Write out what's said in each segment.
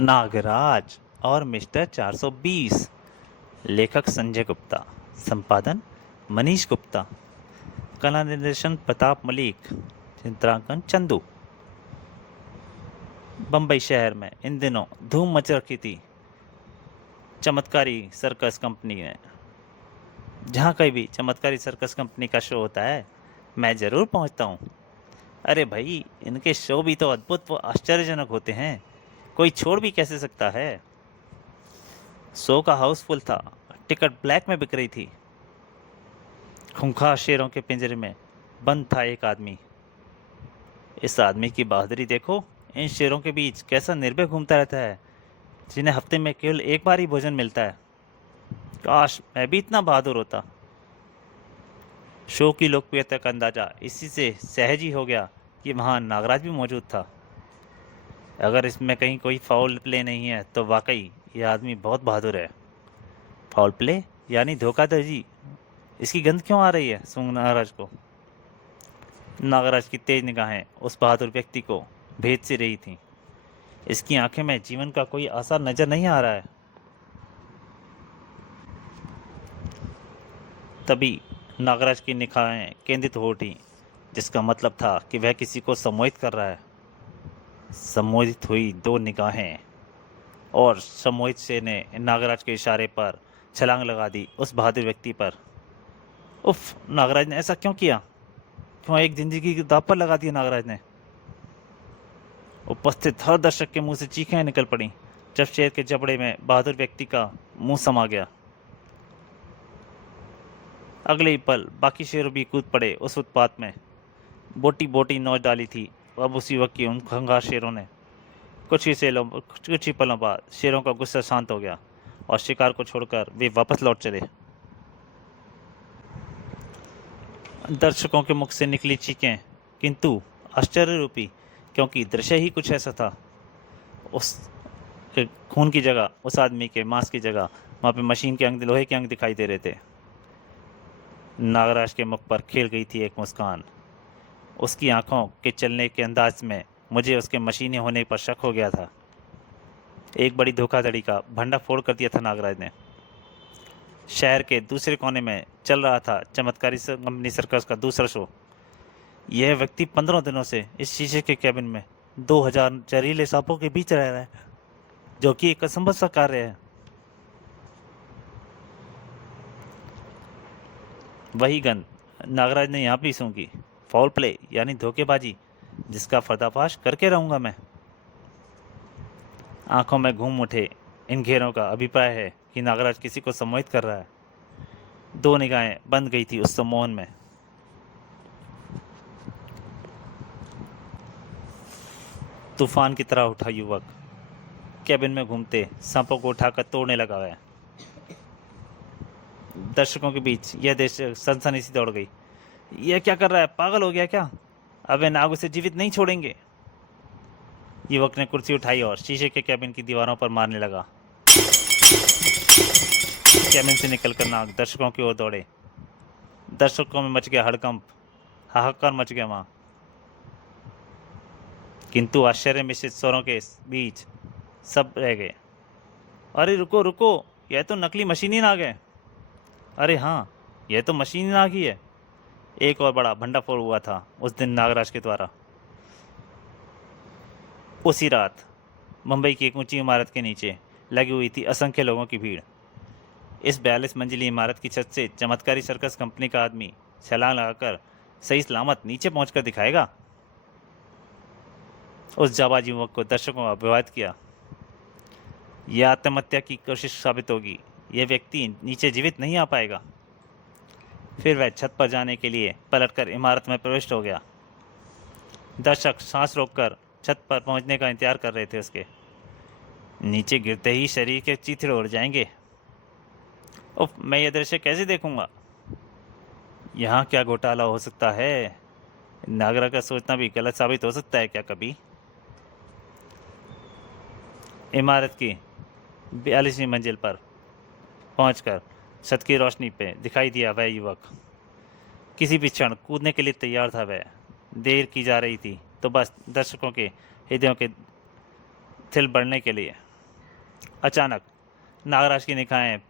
नागराज और मिस्टर 420। लेखक संजय गुप्ता। संपादन मनीष गुप्ता। कला निर्देशन प्रताप मलिक। चित्रांकन चंदू। बम्बई शहर में इन दिनों धूम मच रखी थी चमत्कारी सर्कस कंपनी में। जहाँ कहीं भी चमत्कारी सर्कस कंपनी का शो होता है मैं ज़रूर पहुँचता हूँ। अरे भाई, इनके शो भी तो अद्भुत व आश्चर्यजनक होते हैं, कोई छोड़ भी कैसे सकता है। शो का हाउसफुल था, टिकट ब्लैक में बिक रही थी। खूंखार शेरों के पिंजरे में बंद था एक आदमी। इस आदमी की बहादुरी देखो, इन शेरों के बीच कैसा निर्भय घूमता रहता है, जिन्हें हफ्ते में केवल एक बार ही भोजन मिलता है। काश मैं भी इतना बहादुर होता। शो की लोकप्रियता का अंदाजा इसी से सहज ही हो गया कि वहाँ नागराज भी मौजूद था। अगर इसमें कहीं कोई फाउल प्ले नहीं है तो वाकई ये आदमी बहुत बहादुर है। फाउल प्ले यानी धोखाधड़ी, इसकी गंध क्यों आ रही है सूंघ नागराज को। नागराज की तेज निगाहें उस बहादुर व्यक्ति को भेद सी रही थीं। इसकी आंखें में जीवन का कोई आसार नजर नहीं आ रहा है। तभी नागराज की निगाहें केंद्रित हो उठी, जिसका मतलब था कि वह किसी को सम्मोहित कर रहा है। सम्मोहित हुई दो निगाहें और सम्मोहित से ने नागराज के इशारे पर छलांग लगा दी उस बहादुर व्यक्ति पर। उफ, नागराज ने ऐसा क्यों किया? क्यों एक जिंदगी की दांव पर लगा दिया नागराज ने? उपस्थित हर दर्शक के मुंह से चीखें निकल पड़ी जब शेर के जबड़े में बहादुर व्यक्ति का मुंह समा गया। अगले ही पल बाकी शेर भी कूद पड़े उस उत्पात में। बोटी बोटी नोच डाली थी अब उस युवक की उन खंगार शेरों ने। कुछ ही पलों बाद शेरों का गुस्सा शांत हो गया और शिकार को छोड़कर वे वापस लौट चले। दर्शकों के मुख से निकली चीखें किंतु आश्चर्य रूपी, क्योंकि दृश्य ही कुछ ऐसा था। उस खून की जगह, उस आदमी के मांस की जगह वहाँ पे मशीन के अंग, लोहे के अंग दिखाई दे रहे थे। नागराज के मुख पर खेल गई थी एक मुस्कान। उसकी आंखों के चलने के अंदाज में मुझे उसके मशीनी होने पर शक हो गया था। एक बड़ी धोखाधड़ी का भंडा फोड़ कर दिया था नागराज ने। शहर के दूसरे कोने में चल रहा था चमत्कारी कंपनी सर्कस का दूसरा शो। यह व्यक्ति 15 दिनों से इस शीशे के कैबिन में 2000 जहरीले सांपों के बीच रह रहा है, जो कि एक असंभव सा कार्य है। वही गंध नागराज ने यहाँ भी सूंघी। फाउल प्ले यानी धोखेबाजी, जिसका पर्दाफाश करके रहूंगा मैं। आंखों में घूम उठे इन घेरों का अभिप्राय है कि नागराज किसी को सम्मोहित कर रहा है। दो निगाहें बंद गई थी उस सम्मोहन में। तूफान की तरह उठा युवक कैबिन में घूमते सांपों को उठाकर तोड़ने लगा है। दर्शकों के बीच यह देश सनसनी सी दौड़ गई। यह क्या कर रहा है? पागल हो गया क्या? अब वे नाग उसे जीवित नहीं छोड़ेंगे। युवक ने कुर्सी उठाई और शीशे के कैबिन की दीवारों पर मारने लगा। कैबिन से निकलकर नाग दर्शकों की ओर दौड़े। दर्शकों में मच गया हड़कंप, हाहाकार मच गया वहां। किंतु आश्चर्य मिश्रित स्वरों के बीच सब रह गए। अरे रुको रुको, यह तो नकली मशीनी नाग है। अरे हाँ, यह तो मशीनी नाग ही है। एक और बड़ा भंडाफोड़ हुआ था उस दिन नागराज के द्वारा। उसी रात मुंबई की एक ऊंची इमारत के नीचे लगी हुई थी असंख्य लोगों की भीड़। इस 42 मंजिली इमारत की छत से चमत्कारी सर्कस कंपनी का आदमी छलांग लगाकर सही सलामत नीचे पहुंचकर दिखाएगा। उस जाबाज युवक को दर्शकों ने अभिवादित किया। यह आत्महत्या की कोशिश साबित होगी। यह व्यक्ति नीचे जीवित नहीं आ पाएगा। फिर वह छत पर जाने के लिए पलटकर इमारत में प्रविष्ट हो गया। दर्शक सांस रोककर छत पर पहुंचने का इंतजार कर रहे थे उसके। नीचे गिरते ही शरीर के चीथड़े उड़ जाएंगे। उफ, मैं यह दृश्य कैसे देखूंगा? यहाँ क्या घोटाला हो सकता है? नागराज का सोचना भी गलत साबित हो सकता है क्या कभी? इमारत की 42वीं मंजिल पर पहुंचकर छत की रोशनी पे दिखाई दिया वह युवक। किसी भी क्षण कूदने के लिए तैयार था वह। देर की जा रही थी तो बस दर्शकों के हृदयों के थिल बढ़ने के लिए। अचानक नागराज की निगाहें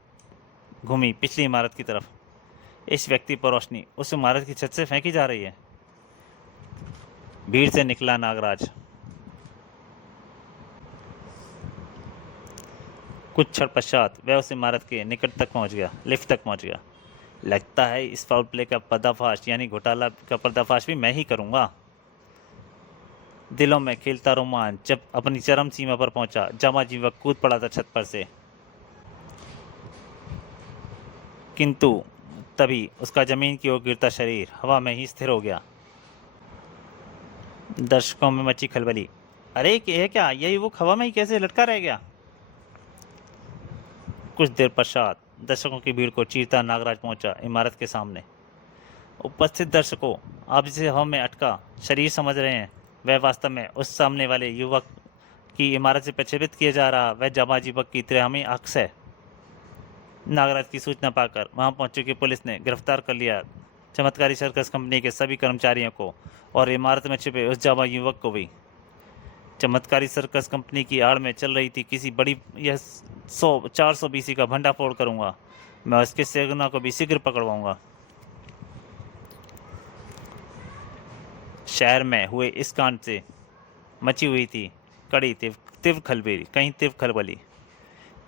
घूमी पिछली इमारत की तरफ। इस व्यक्ति पर रोशनी उस इमारत की छत से फेंकी जा रही है। भीड़ से निकला नागराज कुछ क्षण पश्चात वह उस इमारत के निकट तक पहुंच गया, लिफ्ट तक पहुंच गया। लगता है इस फाउल प्ले का पर्दाफाश यानी घोटाला का पर्दाफाश भी मैं ही करूंगा। दिलों में खेलता रोमांच जब अपनी चरम सीमा पर पहुंचा, जमा जीवक कूद पड़ा था छत पर से। किंतु तभी उसका जमीन की ओर गिरता शरीर हवा में ही स्थिर हो गया। दर्शकों में मची खलबली। अरे ये क्या, यही वो हवा में ही कैसे लटका रह गया? कुछ देर पश्चात दर्शकों की भीड़ को चीरता नागराज पहुंचा इमारत के सामने। उपस्थित दर्शकों, आप जिसे हवा में अटका शरीर समझ रहे हैं, वह वास्तव में उस सामने वाले युवक की इमारत से प्रक्षेपित किया जा रहा वह जमा जीवक की तिरहमी अक्स है। नागराज की सूचना पाकर वहां पहुंच चुकी पुलिस ने गिरफ्तार कर लिया चमत्कारी सर्कस कंपनी के सभी कर्मचारियों को और इमारत में छिपे उस जमा युवक को भी। चमत्कारी सर्कस कंपनी की आड़ में चल रही थी किसी बड़ी यह 400 बीसी का भंडाफोड़ करूंगा। मैं उसके सेना को भी शीघ्र पकड़वाऊंगा। शहर में हुए इस कांड से मची हुई थी कड़ी तीव्र खलबली, कहीं तीव्र खलबली।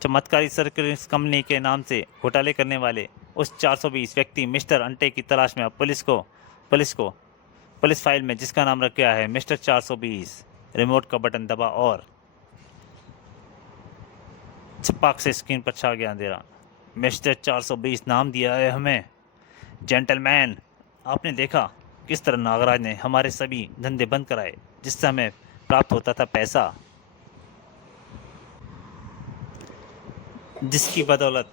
चमत्कारी सर्कस कंपनी के नाम से घोटाले करने वाले उस 420 व्यक्ति मिस्टर अंटे की तलाश में अब पुलिस फाइल में जिसका नाम रख गया है मिस्टर 420, रिमोट का बटन दबा और छपाक से स्क्रीन पर छा गया अंधेरा। मिस्टर 420 नाम दिया है हमें। जेंटलमैन, आपने देखा किस तरह नागराज ने हमारे सभी धंधे बंद कराए जिससे हमें प्राप्त होता था पैसा, जिसकी बदौलत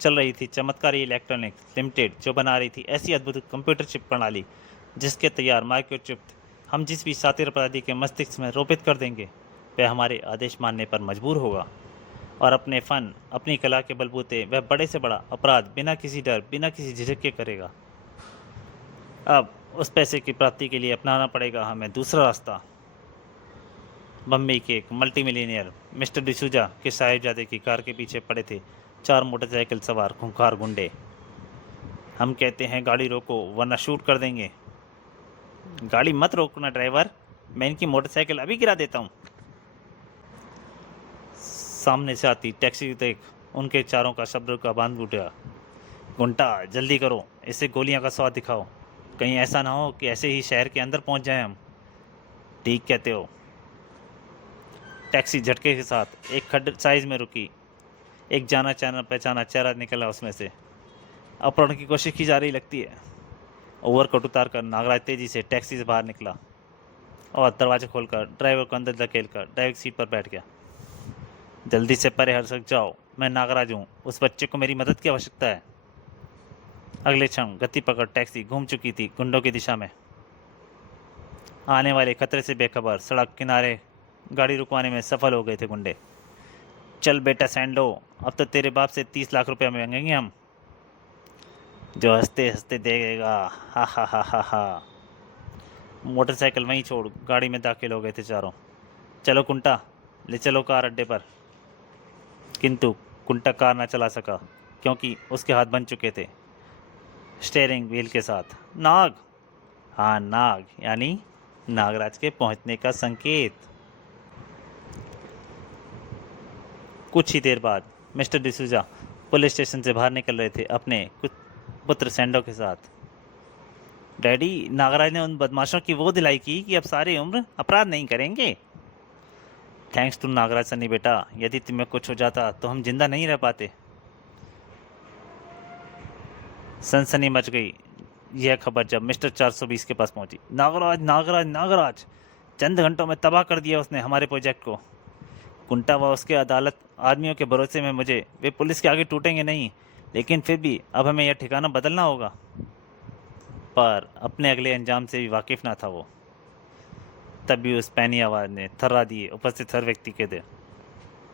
चल रही थी चमत्कारी इलेक्ट्रॉनिक्स लिमिटेड, जो बना रही थी ऐसी अद्भुत कंप्यूटर चिप प्रणाली जिसके तैयार माइक्रोचिप हम जिस भी शातिर अपराधी के मस्तिष्क में रोपित कर देंगे वह हमारे आदेश मानने पर मजबूर होगा और अपने फन, अपनी कला के बलबूते वह बड़े से बड़ा अपराध बिना किसी डर, बिना किसी झिझक के करेगा। अब उस पैसे की प्राप्ति के लिए अपनाना पड़ेगा हमें दूसरा रास्ता। बम्बई के एक मल्टी मिलीनियर मिस्टर डिसूजा के साहिबजादे की कार के पीछे पड़े थे 4 मोटरसाइकिल सवार खूंखार गुंडे। हम कहते हैं गाड़ी रोको वरना शूट कर देंगे। गाड़ी मत रोकना ड्राइवर, मैं इनकी मोटरसाइकिल अभी गिरा देता हूँ। सामने से आती टैक्सी देख उनके चारों का शब्द का बांध उठा। गुंडा जल्दी करो, इसे गोलियां का स्वाद दिखाओ, कहीं ऐसा ना हो कि ऐसे ही शहर के अंदर पहुंच जाएं हम। ठीक कहते हो। टैक्सी झटके के साथ एक खड्ड साइज में रुकी। एक जाना पहचाना चेहरा निकला उसमें से। अपहरण की कोशिश की जा रही लगती है। ओवरकोट उतार कर नागराज तेजी से टैक्सी से बाहर निकला और दरवाजा खोलकर ड्राइवर को अंदर धकेल कर ड्राइविंग सीट पर बैठ गया। जल्दी से परे हट जाओ, मैं नागराज हूँ, उस बच्चे को मेरी मदद की आवश्यकता है। अगले क्षण गति पकड़ टैक्सी घूम चुकी थी गुंडों की दिशा में। आने वाले खतरे से बेखबर सड़क किनारे गाड़ी रुकवाने में सफल हो गए थे गुंडे। चल बेटा सैंडो, अब तो तेरे बाप से 30 लाख रुपया मांगेंगे हम। जो हंसते हंसते देगा, हा हा हा हा हा। मोटरसाइकिल वहीं छोड़ गाड़ी में दाखिल हो गए थे चारों। चलो कुंटा, ले चलो कार अड्डे पर। किंतु कुंटा कार न चला सका क्योंकि उसके हाथ बन चुके थे स्टीयरिंग व्हील के साथ। नाग, हाँ नाग, यानी नागराज के पहुंचने का संकेत। कुछ ही देर बाद मिस्टर डिसूजा पुलिस स्टेशन से बाहर निकल रहे थे अपने कुछ पुत्र सैंडो के साथ। डैडी, नागराज ने उन बदमाशों की वो दिलाई की कि अब सारी उम्र अपराध नहीं करेंगे। थैंक्स टू नागराज सनी बेटा, यदि तुम्हें कुछ हो जाता तो हम जिंदा नहीं रह पाते। सनसनी मच गई यह खबर जब मिस्टर 420 के पास पहुंची। नागराज नागराज नागराज, चंद घंटों में तबाह कर दिया उसने हमारे प्रोजेक्ट को। कुंटा व उसके अदालत आदमियों के भरोसे में मुझे वे पुलिस के आगे टूटेंगे नहीं, लेकिन फिर भी अब हमें यह ठिकाना बदलना होगा। पर अपने अगले अंजाम से भी वाकिफ ना था वो। तभी उस पैनी आवाज़ ने थर्रा दिए उपस्थित हर व्यक्ति के दिल।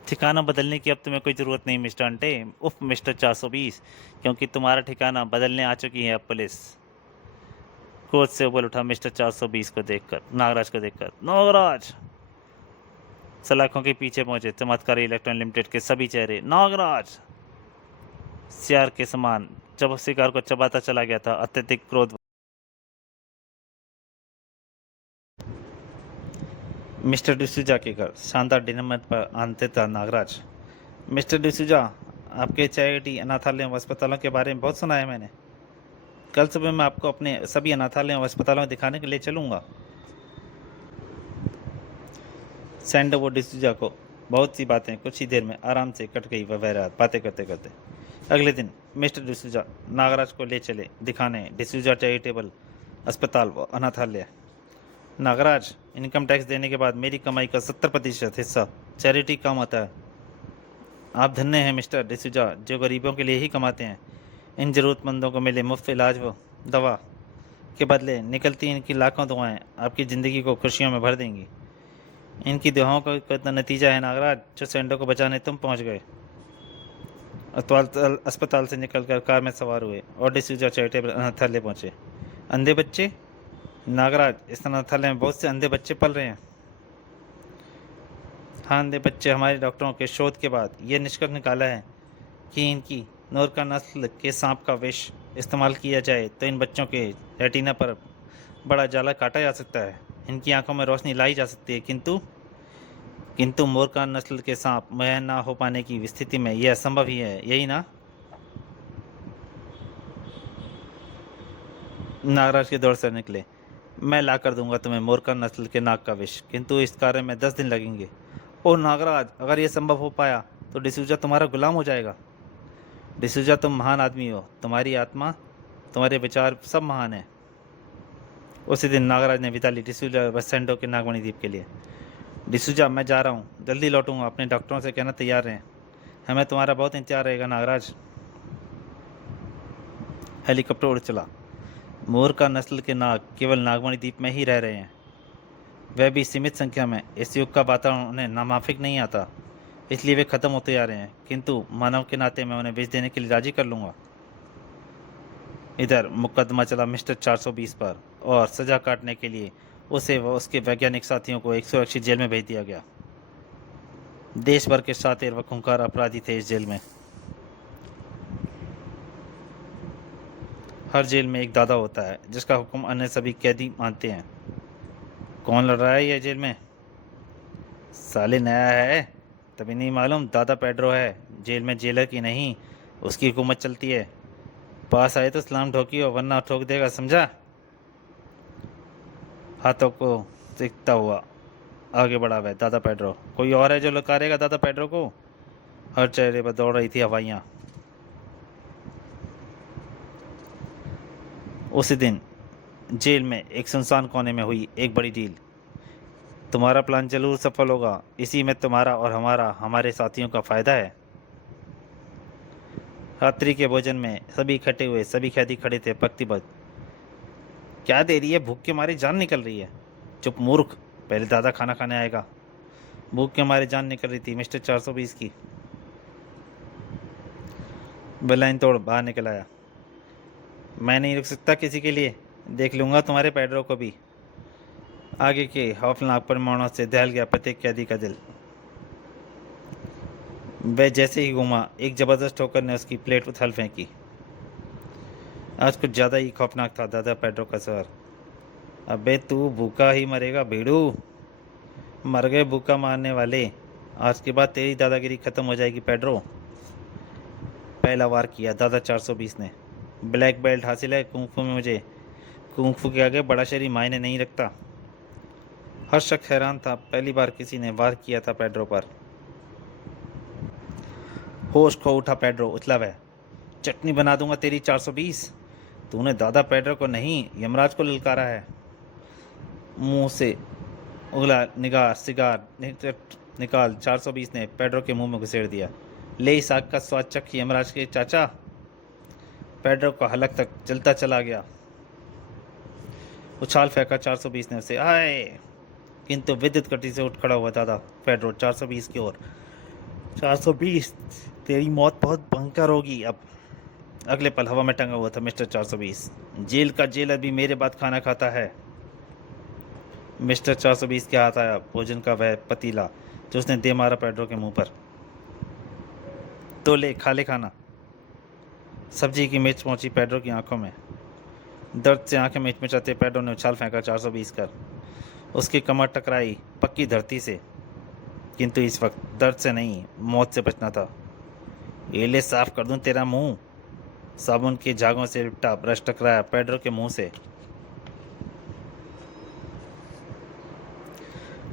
ठिकाना बदलने की अब तुम्हें कोई ज़रूरत नहीं मिस्टर अंटे, उफ मिस्टर 420, क्योंकि तुम्हारा ठिकाना बदलने आ चुकी है अब पुलिस। क्रोध से उबल उठा मिस्टर 420 को देखकर, नागराज को देखकर। नागराज! सलाखों के पीछे पहुंचे चमत्कारी इलेक्ट्रॉन लिमिटेड के सभी चेहरे। नागराज! सियार के समान जब शिकार को चबाता चला गया था, अत्यधिक क्रोध। मिस्टर डिसूजा के घर शानदार डिनर पर आते था नागराज। मिस्टर डिसूजा, आपके चैरिटी अनाथालयों व अस्पतालों के बारे में बहुत सुना है मैंने। कल सुबह मैं आपको अपने सभी अनाथालयों व अस्पतालों में दिखाने के लिए चलूँगा। सैंडो डिसूजा को बहुत सी बातें कुछ ही देर में आराम से कट गई। वह बातें करते करते अगले दिन मिस्टर डिसूजा नागराज को ले चले दिखाने डिसूजा चैरिटेबल अस्पताल व अनाथालय। नागराज, इनकम टैक्स देने के बाद मेरी कमाई का 70% हिस्सा चैरिटी काम आता है। आप धन्य हैं मिस्टर डिसूजा, जो गरीबों के लिए ही कमाते हैं। इन ज़रूरतमंदों को मिले मुफ्त इलाज व दवा के बदले निकलती इनकी लाखों दुआएं आपकी ज़िंदगी को खुशियों में भर देंगी। इनकी दुआओं का नतीजा है नागराज, जो सैंडो को बचाने तुम पहुंच गए। अस्पताल से निकलकर कार में सवार हुए और डिसूजा चैरिटेबल अनाथालय पहुंचे। अंधे बच्चे? नागराज, इस अनाथालय में बहुत से अंधे बच्चे पल रहे हैं। हाँ, अंधे बच्चे। हमारे डॉक्टरों के शोध के बाद ये निष्कर्ष निकाला है कि इनकी नोरका नस्ल के सांप का विष इस्तेमाल किया जाए तो इन बच्चों के रेटिना पर बड़ा जाला काटा जा सकता है, इनकी आंखों में रोशनी लाई जा सकती है, किंतु मोरका नस्ल के सांप मुहैया ना हो पाने की स्थिति में यह असंभव ही है, यही ना? नागराज के दौड़ से निकले। मैं ला कर दूंगा तुम्हें मोरका नस्ल के नाग का विष, किंतु इस कार्य में 10 दिन लगेंगे। ओह नागराज, अगर यह संभव हो पाया तो डिसूजा तुम्हारा गुलाम हो जाएगा। डिसूजा, तुम महान आदमी हो, तुम्हारी आत्मा, तुम्हारे विचार सब महान है। उसी दिन नागराज ने विदा ली डिसूजा व सैंडो के नागमणि द्वीप के लिए। डिसूजा, मैं जा रहा हूँ, जल्दी लौटूंगा। अपने डॉक्टरों से कहना तैयार रहें, हमें तुम्हारा बहुत इंतजार रहेगा नागराज। हेलीकॉप्टर उड़ चला। मोरका नस्ल के नाग केवल नागमणि द्वीप में ही रह रहे हैं, वह भी सीमित संख्या में। इस युग का वातावरण उन्हें नामाफिक नहीं आता, इसलिए वे खत्म होते जा रहे हैं, किंतु मानव के नाते मैं उन्हें बेच देने के लिए राजी कर लूँगा। इधर मुकदमा चला मिस्टर 420 पर और सजा काटने के लिए उसे व उसके वैज्ञानिक साथियों को एक सुरक्षित जेल में भेज दिया गया। देश भर के शातिर व खूंखार अपराधी थे इस जेल में। हर जेल में एक दादा होता है जिसका हुक्म अन्य सभी कैदी मानते हैं। कौन लड़ रहा है यह जेल में? साले नया है तभी नहीं मालूम, दादा पेड्रो है जेल में, जेलर की नहीं, उसकी हुकूमत चलती है। पास आए तो सलाम ठोकियो वरना ठोक देगा, समझा? हाथों को सीखता हुआ आगे बढ़ा हुआ दादा पेड्रो। कोई और है जो लकारेगा दादा पेड्रो को? हर चेहरे पर दौड़ रही थी हवाइयाँ। उसी दिन जेल में एक सुनसान कोने में हुई एक बड़ी डील। तुम्हारा प्लान जरूर सफल होगा, इसी में तुम्हारा और हमारे साथियों का फायदा है। रात्रि के भोजन में सभी इकट्ठे हुए, सभी कैदी खड़े थे पंक्तिबद्ध। क्या देरी है, भूख के मारे जान निकल रही है। चुप मूर्ख, पहले दादा खाना खाने आएगा। भूख के मारे जान निकल रही थी मिस्टर 420 की। बेलाइन तोड़ बाहर निकल आया। मैं नहीं रुक सकता किसी के लिए, देख लूँगा तुम्हारे पेड्रो को भी। आगे के खौफनाक परिमाणों से दहल गया प्रत्येक कैदी का दिल। वह जैसे ही घूमा, एक जबरदस्त ठोकर ने उसकी प्लेट उछल फेंकी। आज कुछ ज़्यादा ही खौफनाक था दादा पेड्रो का स्वर। अबे तू भूखा ही मरेगा भेड़ू, मर गए भूखा मारने वाले। आज के बाद तेरी दादागिरी खत्म हो जाएगी पेड्रो। पहला वार किया दादा 420 ने। ब्लैक बेल्ट हासिल है कुंग-फू में मुझे। कुंग-फू के आगे बड़ा शरीर मायने नहीं रखता। हर शख्स हैरान था, पहली बार किसी ने वार किया था पेड्रो पर। होश खो उठा पेड्रो, उछला वह। चटनी बना दूंगा तेरी 420। तूने दादा पेड्रो को नहीं, यमराज को ललकारा है। मुंह से उगला निगार सिगार निकाल 420 ने पेड्रो के मुंह में घुसेड़ दिया। ले इस आग का स्वाद चख यमराज के चाचा। पेड्रो का हलक तक जलता चला गया। उछाल फेंका 420 ने उसे। आए! किंतु विद्युत गति से उठ खड़ा हुआ दादा पेड्रो 420 की ओर। 420, तेरी मौत बहुत भयंकर होगी अब। अगले पल हवा में टंगा हुआ था मिस्टर 420। जेल का जेलर भी मेरे बाद खाना खाता है। मिस्टर 420 के हाथ आया भोजन का वह पतीला जो उसने दे मारा पेड्रो के मुंह पर। तो ले खा ले खाना। सब्जी की मिर्च पहुंची पेड्रो की आंखों में। दर्द से आंखें मिचमिचाते पेड्रो ने उछाल फेंका 420 कर। उसकी कमर टकराई पक्की धरती से, किंतु इस वक्त दर्द से नहीं मौत से बचना था। ये ले साफ कर दूं तेरा मुंह। साबुन के झागों से लिपटा ब्रश टकराया पेड्रो के मुंह से।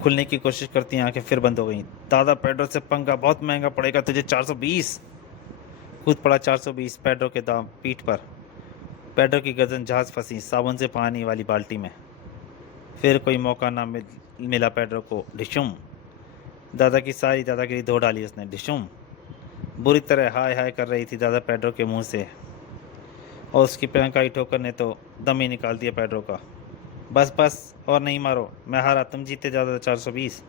खुलने की कोशिश करती आंखें फिर बंद हो गईं। दादा पेड्रो से पंगा बहुत महंगा पड़ेगा तुझे 420। कूद पड़ा 420 पेड्रो के दाम पीठ पर। पेड्रो की गर्दन जहाज फंसी साबुन से पानी वाली बाल्टी में। फिर कोई मौका ना मिला पेड्रो को। ढिशुम। दादा की सारी दादागिरी धो डाली उसने। ढिशुम। बुरी तरह हाय हाय कर रही थी दादा पेड्रो के मुंह से, और उसकी प्रियंकाई ठोकर ने तो दम ही निकाल दिया पेड्रो का। बस बस और नहीं मारो, मैं हारा, तुम जीते दादा 420।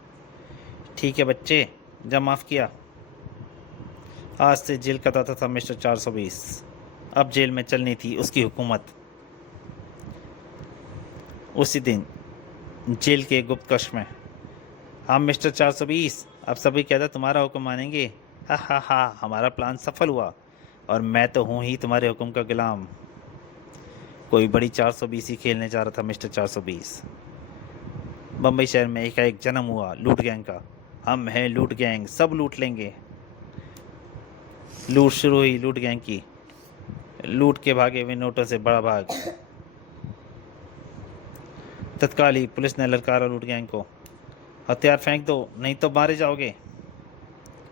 ठीक है बच्चे, जब माफ़ किया। आज से जेल का दाता था मिस्टर 420। अब जेल में चलनी थी उसकी हुकूमत। उसी दिन जेल के गुप्त कक्ष में। हम मिस्टर 420 अब सभी कहता तुम्हारा हुक्म मानेंगे। हा हा हा, हमारा प्लान सफल हुआ और मैं तो हूँ ही तुम्हारे हुक्म का गुलाम। कोई बड़ी 420 ही खेलने जा रहा था मिस्टर 420। बम्बई शहर में एक जन्म हुआ लूट गैंग का। हम हैं लूट गैंग, सब लूट लेंगे। लूट शुरू हुई लूट गैंग की। लूट के भागे हुए नोटों से बड़ा भाग। तत्काल ही पुलिस ने ललकारा लूट गैंग को, हथियार फेंक दो नहीं तो मारे जाओगे।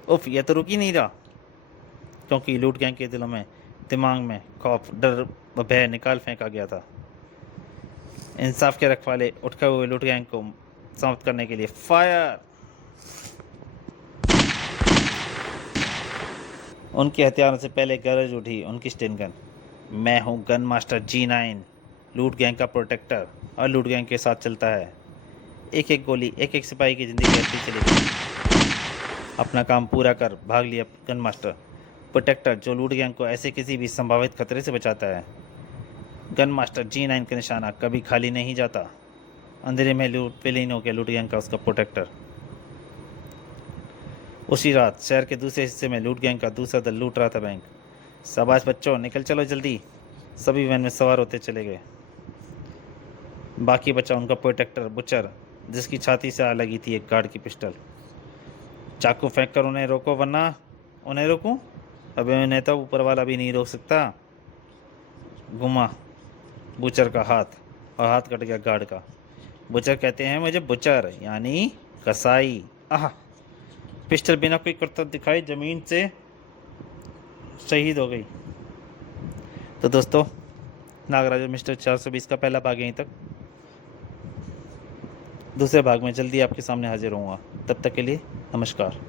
उफ, यह तो रुक ही नहीं रहा, क्योंकि लूट गैंग के दिलों में दिमाग में खौफ डर व भय निकाल फेंका गया था। इंसाफ के रखवाले उठकर हुए लूट गैंग को समाप्त करने के लिए फायर। उनके हथियारों से पहले गरज उठी उनकी स्टेन गन। मैं हूँ गन मास्टर G9, लूट गैंग का प्रोटेक्टर, और लूट गैंग के साथ चलता है। एक एक गोली एक एक सिपाही की ज़िंदगी ऐसी चलेगी। अपना काम पूरा कर भाग लिया गन मास्टर प्रोटेक्टर, जो लूट गैंग को ऐसे किसी भी संभावित खतरे से बचाता है। गन मास्टर G9 का निशाना कभी खाली नहीं जाता। अंधेरे में लूट विलीन हो गया लूट गैंग का उसका प्रोटेक्टर। उसी रात शहर के दूसरे हिस्से में लूट गैंग का दूसरा दल लूट रहा था बैंक। शाबाश बच्चों, निकल चलो जल्दी। सभी वैन में सवार होते चले गए। बाकी बचा उनका प्रोटेक्टर बुचर, जिसकी छाती से आ लगी थी एक गार्ड की पिस्टल। चाकू फेंक कर उन्हें रोको, वरना। उन्हें रोकूं? अबे उन्हें तो ऊपर वाला भी नहीं रोक सकता। घुमा बुचर का हाथ और हाथ कट गया गार्ड का। बुचर कहते हैं मुझे बुचर, यानी कसाई। आह, पिस्टल बिना कोई करतब दिखाई ज़मीन से शहीद हो गई। तो दोस्तों, नागराज मिस्टर 420 का पहला भाग यहीं तक। दूसरे भाग में जल्दी आपके सामने हाजिर होऊंगा। तब तक के लिए नमस्कार।